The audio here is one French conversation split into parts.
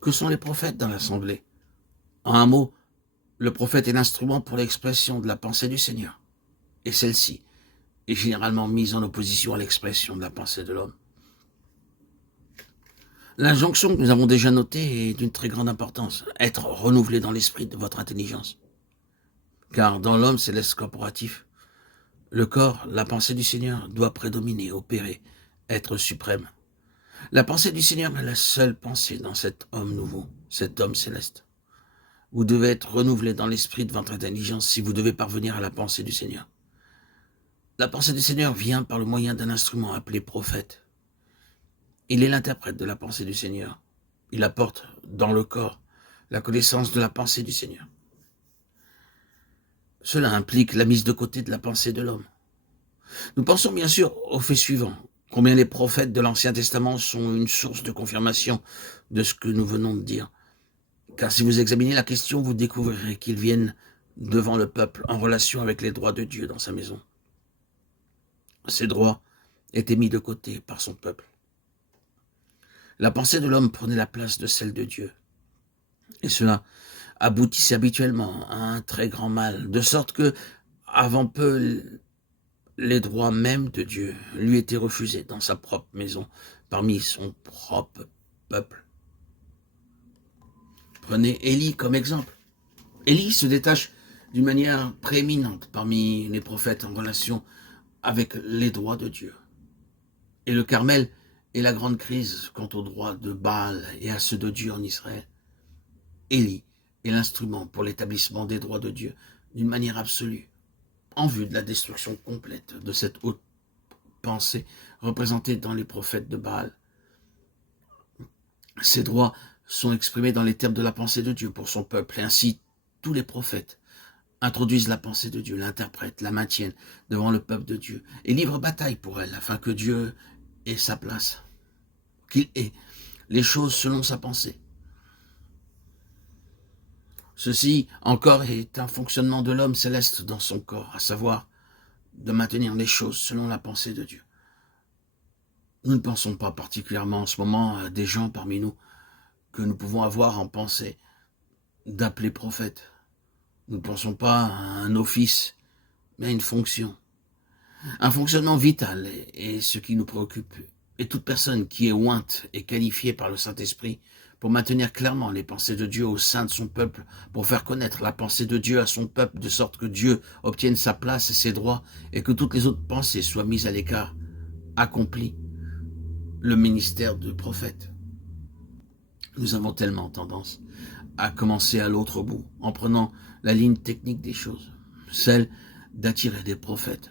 Que sont les prophètes dans l'assemblée? En un mot, le prophète est l'instrument pour l'expression de la pensée du Seigneur. Et celle-ci est généralement mise en opposition à l'expression de la pensée de l'homme. L'injonction que nous avons déjà notée est d'une très grande importance. Être renouvelé dans l'esprit de votre intelligence. Car dans l'homme céleste corporatif, le corps, la pensée du Seigneur, doit prédominer, opérer, être suprême. La pensée du Seigneur est la seule pensée dans cet homme nouveau, cet homme céleste. Vous devez être renouvelé dans l'esprit de votre intelligence si vous devez parvenir à la pensée du Seigneur. La pensée du Seigneur vient par le moyen d'un instrument appelé prophète. Il est l'interprète de la pensée du Seigneur. Il apporte dans le corps la connaissance de la pensée du Seigneur. Cela implique la mise de côté de la pensée de l'homme. Nous pensons bien sûr au fait suivant, combien les prophètes de l'Ancien Testament sont une source de confirmation de ce que nous venons de dire. Car si vous examinez la question, vous découvrirez qu'ils viennent devant le peuple en relation avec les droits de Dieu dans sa maison. Ces droits étaient mis de côté par son peuple. La pensée de l'homme prenait la place de celle de Dieu. Et cela aboutissait habituellement à un très grand mal, de sorte que, avant peu, les droits mêmes de Dieu lui étaient refusés dans sa propre maison, parmi son propre peuple. Prenez Élie comme exemple. Élie se détache d'une manière prééminente parmi les prophètes en relation avec les droits de Dieu. Et le Carmel est la grande crise quant aux droits de Baal et à ceux de Dieu en Israël. Élie est l'instrument pour l'établissement des droits de Dieu d'une manière absolue, en vue de la destruction complète de cette haute pensée représentée dans les prophètes de Baal. Ces droits sont exprimés dans les termes de la pensée de Dieu pour son peuple, et ainsi tous les prophètes introduisent la pensée de Dieu, l'interprètent, la maintiennent devant le peuple de Dieu, et livrent bataille pour elle, afin que Dieu ait sa place, qu'il ait les choses selon sa pensée. Ceci encore est un fonctionnement de l'homme céleste dans son corps, à savoir de maintenir les choses selon la pensée de Dieu. Nous ne pensons pas particulièrement en ce moment à des gens parmi nous que nous pouvons avoir en pensée d'appeler prophète. Nous ne pensons pas à un office, mais à une fonction. Un fonctionnement vital est ce qui nous préoccupe. Et toute personne qui est ointe et qualifiée par le Saint-Esprit pour maintenir clairement les pensées de Dieu au sein de son peuple, pour faire connaître la pensée de Dieu à son peuple, de sorte que Dieu obtienne sa place et ses droits, et que toutes les autres pensées soient mises à l'écart, accomplit le ministère de prophète. Nous avons tellement tendance à commencer à l'autre bout, en prenant la ligne technique des choses, celle d'attirer des prophètes.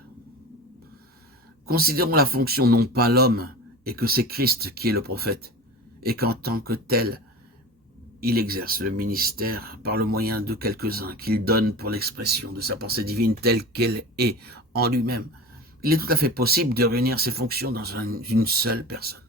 Considérons la fonction non pas l'homme, et que c'est Christ qui est le prophète, et qu'en tant que tel, il exerce le ministère par le moyen de quelques-uns qu'il donne pour l'expression de sa pensée divine telle qu'elle est en lui-même. Il est tout à fait possible de réunir ces fonctions dans une seule personne.